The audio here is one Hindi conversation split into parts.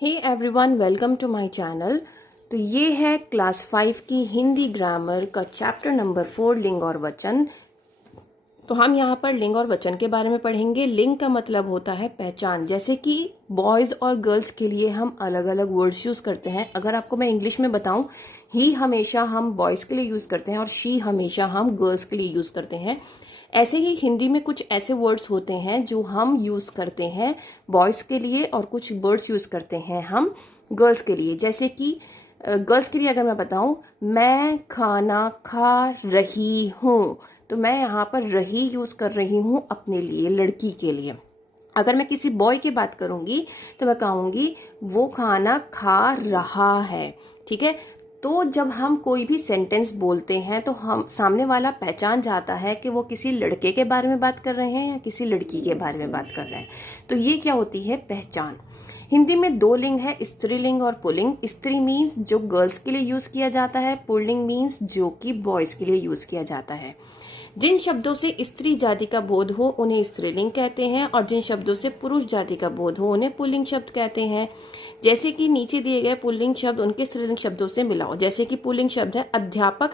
Hey everyone, welcome to my channel. तो ये है क्लास 5 की हिंदी ग्रामर का चैप्टर नंबर 4 लिंग और वचन। तो हम यहाँ पर लिंग और वचन के बारे में पढ़ेंगे। लिंग का मतलब होता है पहचान। जैसे कि बॉयज़ और गर्ल्स के लिए हम अलग अलग वर्ड्स यूज़ करते हैं। अगर आपको मैं इंग्लिश में बताऊं, ही हमेशा हम बॉयज़ के लिए यूज़ करते हैं और शी हमेशा हम गर्ल्स के लिए यूज़ करते हैं। ऐसे ही हिंदी में कुछ ऐसे वर्ड्स होते हैं जो हम यूज़ करते हैं बॉयज़ के लिए और कुछ वर्ड्स यूज़ करते हैं हम गर्ल्स के लिए। जैसे कि गर्ल्स के लिए अगर मैं बताऊं, मैं खाना खा रही हूँ, तो मैं यहाँ पर रही यूज़ कर रही हूँ अपने लिए, लड़की के लिए। अगर मैं किसी बॉय की बात करूंगी तो मैं कहूँगी वो खाना खा रहा है। ठीक है। तो जब हम कोई भी सेंटेंस बोलते हैं तो हम सामने वाला पहचान जाता है कि वो किसी लड़के के बारे में बात कर रहे हैं या किसी लड़की के बारे में बात कर रहे हैं। तो ये क्या होती है? पहचान। हिंदी में दो लिंग है, स्त्रीलिंग और पुल्लिंग। स्त्री मीन्स जो गर्ल्स के लिए यूज किया जाता है, पुल्लिंग मीन्स जो कि बॉयज के लिए यूज किया जाता है। जिन शब्दों से स्त्री जाति का बोध हो उन्हें स्त्रीलिंग कहते हैं और जिन शब्दों से पुरुष जाति का बोध हो उन्हें पुल्लिंग शब्द कहते हैं। जैसे कि नीचे दिए गए पुल्लिंग शब्द उनके स्त्रीलिंग शब्दों से मिलाओ। जैसे कि पुल्लिंग शब्द है अध्यापक।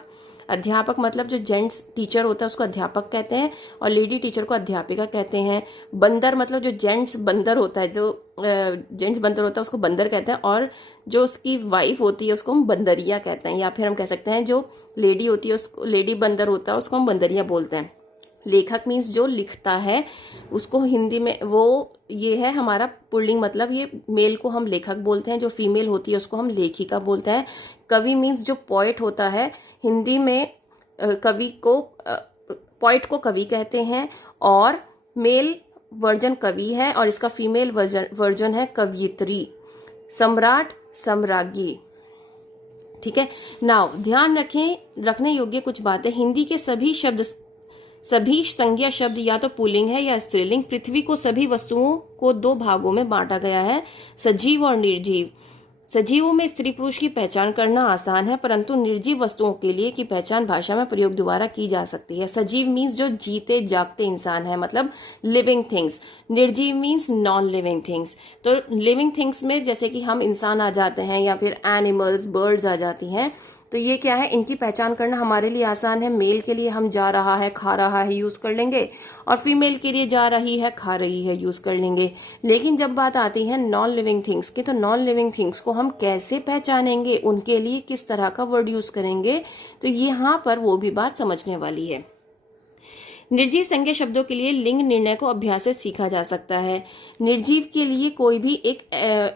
अध्यापक मतलब जो जेंट्स टीचर होता है उसको अध्यापक कहते हैं और लेडी टीचर को अध्यापिका कहते हैं। बंदर मतलब जो जेंट्स बंदर होता है, जो जेंट्स बंदर होता है उसको बंदर कहते हैं और जो उसकी वाइफ होती है उसको हम बंदरिया कहते हैं। या फिर हम कह सकते हैं जो लेडी होती है उसको, लेडी बंदर होता है उसको हम बंदरिया बोलते हैं। लेखक मीन्स जो लिखता है उसको हिंदी में वो ये है हमारा पुल्लिंग, मतलब ये मेल को हम लेखक बोलते हैं, जो फीमेल होती है उसको हम लेखिका बोलते हैं। कवि मीन्स जो पोएट होता है, हिंदी में कवि को पोएट को कवि कहते हैं और मेल वर्जन कवि है और इसका फीमेल वर्जन है कवयित्री। सम्राट सम्राज्ञी। ठीक है। नाउ ध्यान रखने योग्य कुछ बातें। हिंदी के सभी संज्ञा शब्द या तो पुल्लिंग है या स्त्रीलिंग। पृथ्वी को सभी वस्तुओं को दो भागों में बांटा गया है, सजीव और निर्जीव। सजीवों में स्त्री पुरुष की पहचान करना आसान है, परंतु निर्जीव वस्तुओं के लिए की पहचान भाषा में प्रयोग द्वारा की जा सकती है। सजीव मीन्स जो जीते जागते इंसान है, मतलब लिविंग थिंग्स। निर्जीव मीन्स नॉन लिविंग थिंग्स। तो लिविंग थिंग्स में जैसे कि हम इंसान आ जाते हैं या फिर एनिमल्स, बर्ड्स आ जाती हैं। तो ये क्या है, इनकी पहचान करना हमारे लिए आसान है। मेल के लिए हम जा रहा है, खा रहा है यूज कर लेंगे और फीमेल के लिए जा रही है, खा रही है यूज कर लेंगे। लेकिन जब बात आती है नॉन लिविंग थिंग्स की, तो नॉन लिविंग थिंग्स को हम कैसे पहचानेंगे, उनके लिए किस तरह का वर्ड यूज करेंगे, तो यहाँ पर वो भी बात समझने वाली है। निर्जीव संज्ञा शब्दों के लिए लिंग निर्णय को अभ्यास से सीखा जा सकता है। निर्जीव के लिए कोई भी एक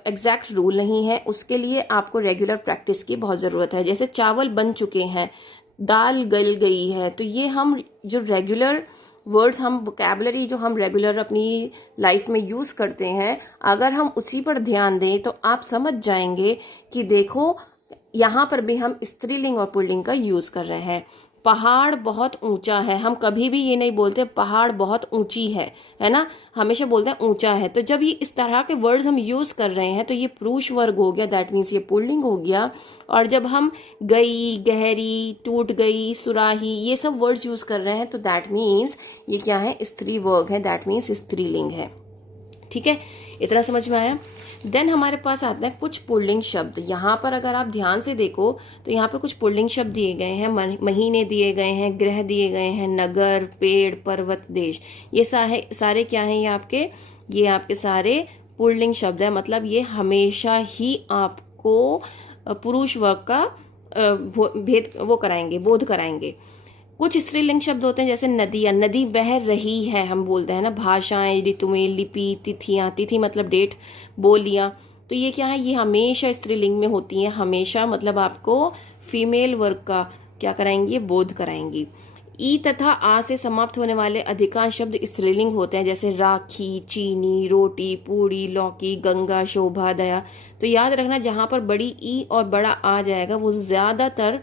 एग्जैक्ट रूल नहीं है, उसके लिए आपको रेगुलर प्रैक्टिस की बहुत ज़रूरत है। जैसे चावल बन चुके हैं, दाल गल गई है, तो ये हम जो रेगुलर वर्ड्स, हम वोकैबुलरी जो हम रेगुलर अपनी लाइफ में यूज़ करते हैं, अगर हम उसी पर ध्यान दें तो आप समझ जाएंगे कि देखो यहाँ पर भी हम स्त्रीलिंग और पुल्लिंग का यूज़ कर रहे हैं। पहाड़ बहुत ऊंचा है, हम कभी भी ये नहीं बोलते पहाड़ बहुत ऊंची है ना, हमेशा बोलते हैं ऊंचा है। तो जब ये इस तरह के वर्ड्स हम यूज कर रहे हैं तो ये पुरुष वर्ग हो गया, दैट मीन्स ये पुल्लिंग हो गया। और जब हम गई, गहरी, टूट गई, सुराही, ये सब वर्ड्स यूज कर रहे हैं तो दैट मीन्स ये क्या है, स्त्री वर्ग है, दैट मीन्स स्त्रीलिंग है। ठीक है, इतना समझ में आया। देन हमारे पास आता है कुछ पुल्लिंग शब्द। यहाँ पर अगर आप ध्यान से देखो तो यहाँ पर कुछ पुल्लिंग शब्द दिए गए हैं, महीने दिए गए हैं, ग्रह दिए गए हैं, नगर, पेड़, पर्वत, देश। ये सारे क्या हैं, ये आपके सारे पुल्लिंग शब्द है। मतलब ये हमेशा ही आपको पुरुष वर्ग का बोध कराएंगे। कुछ स्त्रीलिंग शब्द होते हैं जैसे नदियां, नदी बह रही है हम बोलते हैं ना। भाषाएं, ऋतुएं, लिपि, तिथियां, तिथि मतलब डेट, बोलियां, तो ये क्या है, ये हमेशा स्त्रीलिंग में होती हैं। हमेशा मतलब आपको फीमेल वर्ग का क्या कराएंगी, बोध कराएंगी। ई तथा आ से समाप्त होने वाले अधिकांश शब्द स्त्रीलिंग होते हैं, जैसे राखी, चीनी, रोटी, पूड़ी, लौकी, गंगा, शोभा, दया। तो याद रखना जहां पर बड़ी ई और बड़ा आ जाएगा वो ज्यादातर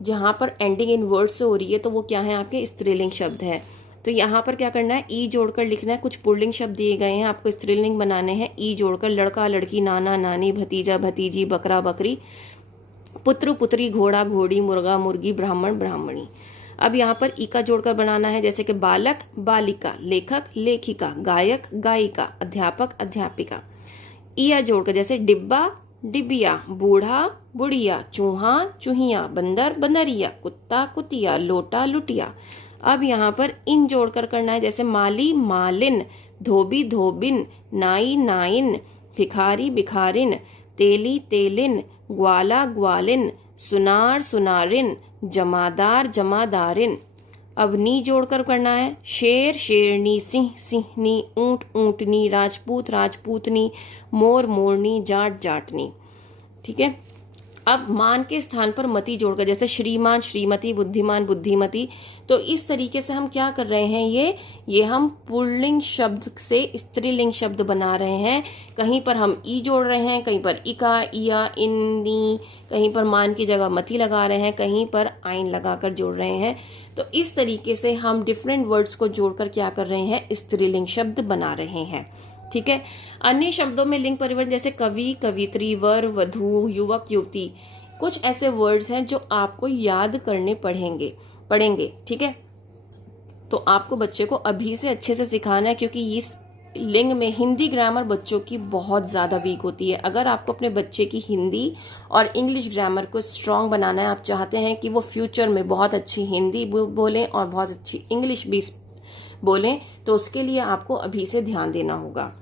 जहां पर एंडिंग इन वर्ड से हो रही है तो वो क्या है, आपके स्त्रीलिंग शब्द है। तो यहाँ पर क्या करना है, ई जोड़कर लिखना है। कुछ पुल्लिंग शब्द दिए गए हैं, आपको स्त्रीलिंग बनाने हैं। ई जोड़कर लड़का लड़की, नाना नानी, भतीजा भतीजी, बकरा बकरी, पुत्र पुत्री, घोड़ा घोड़ी, मुर्गा मुर्गी, ब्राह्मण ब्राह्मणी। अब यहाँ पर ई का जोड़कर बनाना है, जैसे कि बालक बालिका, लेखक लेखिका, गायक गायिका, अध्यापक अध्यापिका। इया जोड़कर, जैसे डिब्बा डिबिया, बूढ़ा बुढ़िया, चूहा चूहिया, बंदर बंदरिया, कुत्ता कुतिया, लोटा लुटिया। अब यहाँ पर इन जोड़कर करना है, जैसे माली मालिन, धोबी धोबिन, नाई नाइन, भिखारी भिखारिन, तेली तेलिन, ग्वाला ग्वालिन, सुनार सुनारिन, जमादार जमादारिन। अब नी जोड़कर करना है, शेर शेरनी, सिंह सिंहनी, ऊंट ऊंटनी, राजपूत राजपूतनी, मोर मोरनी, जाट जाटनी। ठीक है। अब मान के स्थान पर मति जोड़कर, जैसे श्रीमान श्रीमती, बुद्धिमान बुद्धिमती। तो इस तरीके से हम क्या कर रहे हैं, ये हम पुल्लिंग शब्द से स्त्रीलिंग शब्द बना रहे हैं। कहीं पर हम ई जोड़ रहे हैं, कहीं पर इका इया इन्नी, कहीं पर मान की जगह मति लगा रहे हैं, कहीं पर आइन लगाकर जोड़ रहे हैं। तो इस तरीके से हम डिफरेंट वर्ड्स को जोड़कर क्या कर रहे हैं, स्त्रीलिंग शब्द बना रहे हैं। ठीक है। अन्य शब्दों में लिंग परिवर्तन, जैसे कवि कवित्री, वर वधू, युवक युवती, कुछ ऐसे वर्ड्स हैं जो आपको याद करने पड़ेंगे। ठीक है। तो आपको बच्चे को अभी से अच्छे से सिखाना है, क्योंकि इस लिंग में हिंदी ग्रामर बच्चों की बहुत ज्यादा वीक होती है। अगर आपको अपने बच्चे की हिंदी और इंग्लिश ग्रामर को स्ट्रांग बनाना है, आप चाहते हैं कि वो फ्यूचर में बहुत अच्छी हिंदी बोलें और बहुत अच्छी इंग्लिश भी बोलें, तो उसके लिए आपको अभी से ध्यान देना होगा।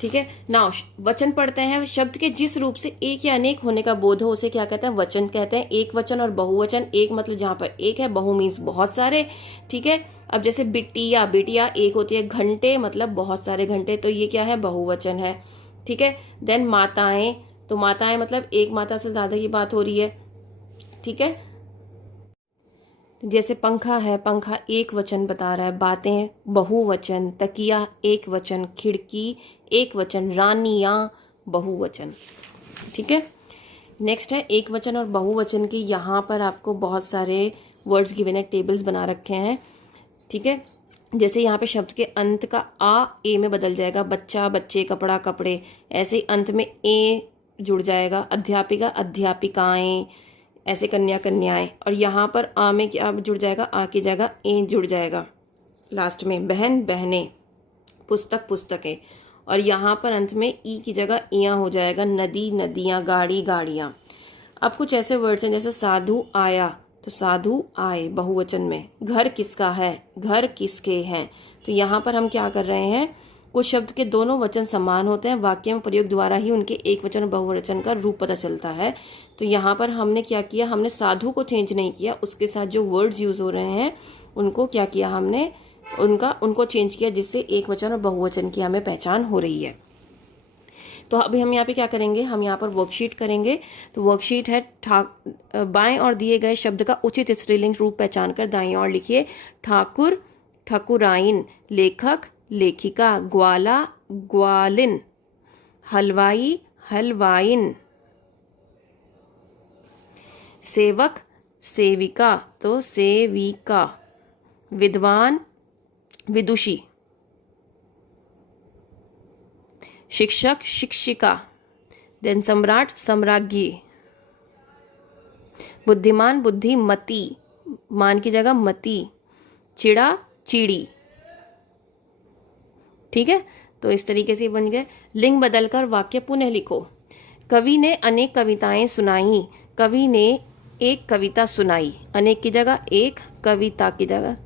ठीक है। नाउ वचन पढ़ते हैं। शब्द के जिस रूप से एक या अनेक होने का बोध हो उसे क्या कहते हैं, वचन कहते हैं। एक वचन और बहुवचन, एक मतलब जहां पर एक है, बहु मीन्स बहुत सारे। ठीक है। अब जैसे बिटिया, बिटिया एक होती है, घंटे मतलब बहुत सारे घंटे, तो ये क्या है, बहुवचन है। ठीक है। देन माताएं, तो माताएं मतलब एक माता से ज्यादा की बात हो रही है। ठीक है। जैसे पंखा है, पंखा एक वचन बता रहा है। बातें बहुवचन, तकिया एक वचन, खिड़की एक वचन, रानियां बहुवचन। ठीक है। नेक्स्ट है एक वचन और बहुवचन की। यहाँ पर आपको बहुत सारे वर्ड्स गिवन है, टेबल्स बना रखे हैं। ठीक है। जैसे यहाँ पे शब्द के अंत का आ ए में बदल जाएगा, बच्चा बच्चे, कपड़ा कपड़े, ऐसे ही अंत में ए जुड़ जाएगा, अध्यापिका अध्यापिकाएं, ऐसे कन्या कन्याएं। और यहाँ पर आ में क्या जुड़ जाएगा, आ की जगह ए जुड़ जाएगा लास्ट में, बहन बहनें, पुस्तक पुस्तकें। और यहाँ पर अंत में ई की जगह इया हो जाएगा, नदी नदियां, गाड़ी गाड़ियां। अब कुछ ऐसे वर्ड्स हैं, जैसे साधु आया, तो साधु आए बहुवचन में। घर किसका है, घर किसके हैं। तो यहाँ पर हम क्या कर रहे हैं, कुछ शब्द के दोनों वचन समान होते हैं, वाक्य में प्रयोग द्वारा ही उनके एक वचन और बहुवचन का रूप पता चलता है। तो यहाँ पर हमने क्या किया, हमने साधु को चेंज नहीं किया, उसके साथ जो वर्ड्स यूज हो रहे हैं उनको क्या किया हमने, उनको चेंज किया, जिससे एक वचन और बहुवचन की हमें पहचान हो रही है। तो अभी हम यहाँ पे क्या करेंगे, हम यहाँ पर वर्कशीट करेंगे। तो वर्कशीट है, बाएं और दिए गए शब्द का उचित स्त्रीलिंग रूप पहचान कर दाएं और लिखिए। ठाकुर ठकुराइन, लेखक लेखिका, ग्वाला ग्वालिन, हलवाई हलवाइन, सेवक सेविका, तो सेविका, विद्वान विदुषी, शिक्षक शिक्षिका, देन सम्राट सम्राज्ञी, बुद्धिमान बुद्धिमती, मान की जगह मती, चिड़ा चिड़ी। ठीक है। तो इस तरीके से बन गए। लिंग बदलकर वाक्य पुनः लिखो। कवि ने अनेक कविताएं सुनाई, कवि ने एक कविता सुनाई, अनेक की जगह एक, कविता की जगह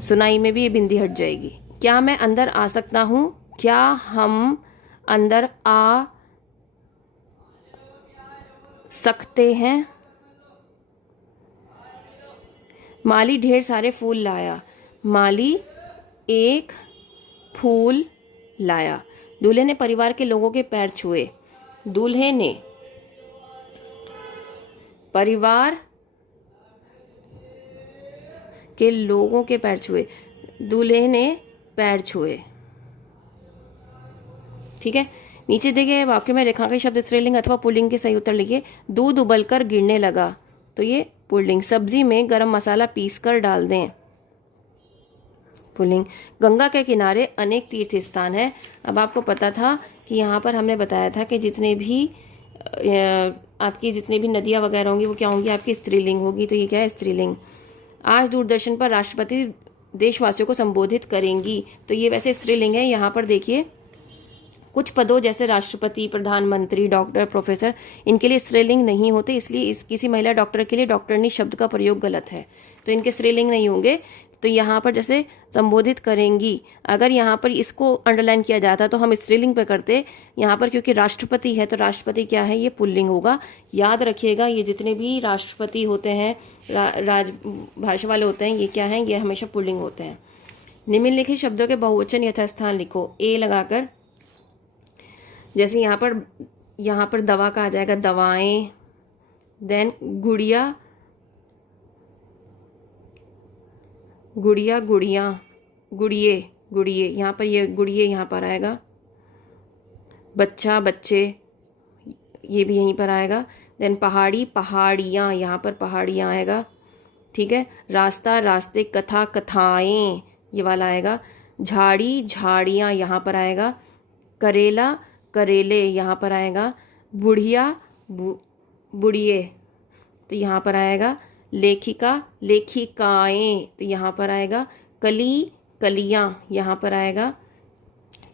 सुनाई में भी ये बिंदी हट जाएगी। क्या मैं अंदर आ सकता हूं, क्या हम अंदर आ सकते हैं। माली ढेर सारे फूल लाया, माली एक फूल लाया। दूल्हे ने परिवार के लोगों के पैर छुए, दूल्हे ने परिवार के लोगों के पैर छुए, दूल्हे ने पैर छुए। ठीक है। नीचे देखिए वाक्य में रेखांकित शब्द स्त्रीलिंग अथवा पुल्लिंग के सही उत्तर लिखिए। दूध उबलकर गिरने लगा, तो ये पुल्लिंग। सब्जी में गरम मसाला पीसकर डाल दें, पुल्लिंग। गंगा के किनारे अनेक तीर्थ स्थान है। अब आपको पता था कि यहाँ पर हमने बताया था कि जितने भी नदियाँ वगैरह होंगी वो क्या होंगी, आपकी स्त्रीलिंग होगी। तो ये क्या है, स्त्रीलिंग। आज दूरदर्शन पर राष्ट्रपति देशवासियों को संबोधित करेंगी, तो ये वैसे स्त्रीलिंग है। यहाँ पर देखिए कुछ पदों जैसे राष्ट्रपति, प्रधानमंत्री, डॉक्टर, प्रोफेसर, इनके लिए स्त्रीलिंग नहीं होते, इसलिए इस किसी महिला डॉक्टर के लिए डॉक्टरनी शब्द का प्रयोग गलत है, तो इनके स्त्रीलिंग नहीं होंगे। तो यहाँ पर जैसे संबोधित करेंगी, अगर यहाँ पर इसको अंडरलाइन किया जाता तो हम स्त्रीलिंग पे करते। यहाँ पर क्योंकि राष्ट्रपति है तो राष्ट्रपति क्या है, ये पुल्लिंग होगा। याद रखिएगा ये जितने भी राष्ट्रपति होते हैं, राजभाषा वाले होते हैं, ये क्या है, ये हमेशा पुल्लिंग होते हैं। निम्नलिखित शब्दों के बहुवचन यथास्थान लिखो, ए लगाकर। जैसे यहाँ पर दवा का आ जाएगा दवाएं, देन गुड़िया गुड़िया गुड़िया, गुड़िए गुड़िए, यहाँ पर ये गुड़िए यहाँ पर आएगा। बच्चा बच्चे, ये भी यहीं पर आएगा। देन पहाड़ी पहाड़ियाँ, यहाँ पर पहाड़ियाँ आएगा, ठीक है। रास्ता रास्ते, कथा कथाएं, ये वाला आएगा। झाड़ी झाड़ियाँ, यहाँ पर आएगा। करेला करेले, यहाँ पर आएगा। बुढ़िया बुढ़िए, तो यहाँ पर आएगा। लेखिका लेखिकाएं, तो यहाँ पर आएगा। कली कलियाँ, यहाँ पर आएगा।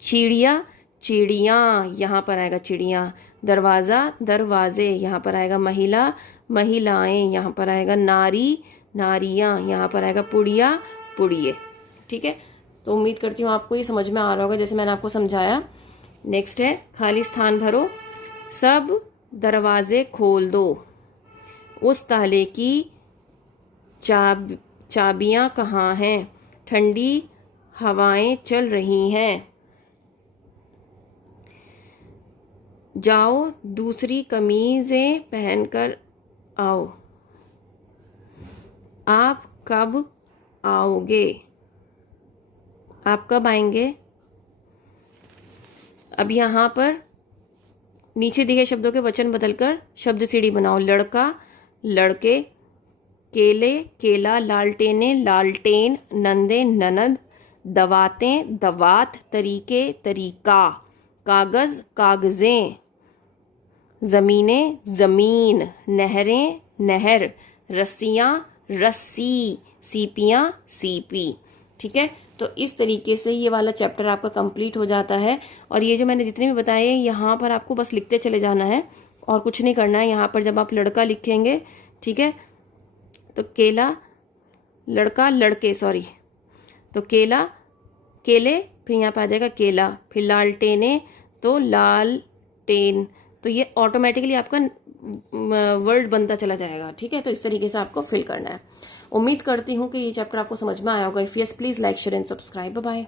चिड़िया चिड़ियाँ, यहाँ पर आएगा चिड़ियाँ। दरवाज़ा दरवाजे, यहाँ पर आएगा। महिला महिलाएं, यहाँ पर आएगा। नारी नारियाँ, यहाँ पर आएगा। पुड़िया पुड़िए, ठीक है। तो उम्मीद करती हूँ आपको ये समझ में आ रहा होगा जैसे मैंने आपको समझाया। नेक्स्ट है खाली स्थान भरो। सब दरवाजे खोल दो, उस ताले की चाबियां कहाँ हैं, ठंडी हवाएं चल रही हैं। जाओ दूसरी कमीजें पहनकर आओ, आप कब आओगे, आप कब आएंगे। अब यहाँ पर नीचे दिए गए शब्दों के वचन बदलकर शब्द सीढ़ी बनाओ। लड़का लड़के, केले केला, लालटेने लालटेन, नंदे ननद, दवातें दवात, तरीके तरीका, कागज कागजें, ज़मीनें ज़मीन, नहरें नहर, रस्सियाँ रस्सी, सीपियाँ सीपी, ठीक है। तो इस तरीके से ये वाला चैप्टर आपका कंप्लीट हो जाता है। और ये जो मैंने जितने भी बताए यहाँ पर आपको बस लिखते चले जाना है और कुछ नहीं करना है। यहाँ पर जब आप लड़का लिखेंगे, ठीक है, तो केला लड़का लड़के, सॉरी, तो केला केले, फिर यहाँ पर आ जाएगा केला, फिर लालटेने तो लालटेन, तो ये ऑटोमेटिकली आपका वर्ड बनता चला जाएगा, ठीक है। तो इस तरीके से आपको फिल करना है। उम्मीद करती हूँ कि ये चैप्टर आपको समझ में आया होगा। If yes please like share and subscribe. Bye.